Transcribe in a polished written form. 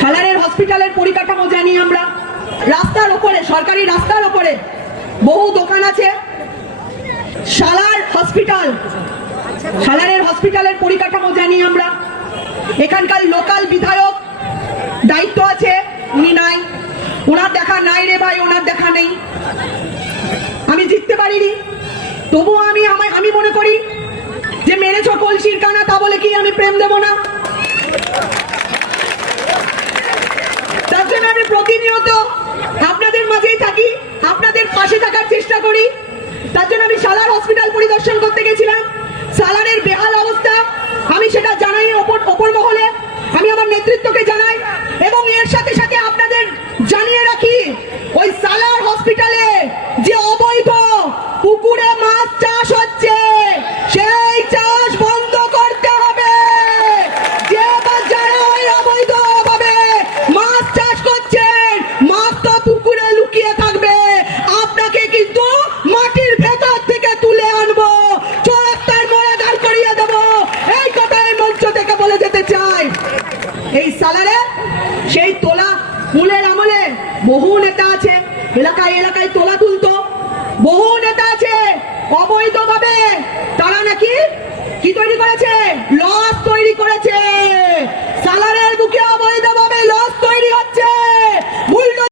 সালারের হসপিটালের পরিকাঠামো জানি আমরা। রাস্তার উপরে, সরকারি রাস্তার উপরে বহু দোকান আছে। সালারের হসপিটালের পরিকাঠামো জানি আমরা। এখানকার লোকাল বিধায়ক দায়িত্ব আছে, উনি নাই, ওনার দেখা নাই রে ভাই, ওনার দেখা নেই। আমি জিততে পারিনি, তবুও আমি মনে করি যে মেরেছ কলসির কানা, তা বলে কি আমি প্রেম দেব না? তার জন্য আমি প্রতিনিয়ত আপনাদের মাঝেই থাকি, আপনাদের পাশে থাকার চেষ্টা করি। তার জন্য আমি সালার হসপিটাল পরিদর্শন করতে গেছিলাম। সালারের বেহাল অবস্থা আমি সেটা জানাই অপর মহলে, আমি আমার নেতৃত্বকে জানাই, এবং এর সাথে সাথে আপনাদের জানিয়ে রাখি, ওই সালার হসপিটালে যে অবৈধ পুকুরে মাছ চাষ হচ্ছে, সেই চাষ বন্ধ করতে হবে। যে বা যারা ওই অবৈধভাবে মাছ চাষ করছেন, মাছ তো পুকুরে লুকিয়ে থাকবে, আপনাকে কিন্তু মাটির ভেতর থেকে তুলে আনবো, চৌরাস্তার মোড়ে দাঁড় করিয়ে দেবো। এই কথা এই মঞ্চ থেকে বলে যেতে চাই। এই সালারে সেই তোলা ফুলের আমলে বহু নেতা আছে, এলাকায় এলাকায় তোলা তুলতো, বহু নেতা আছে অবৈধভাবে, তারা নাকি কি তৈরি করেছে, লজ তৈরি করেছে।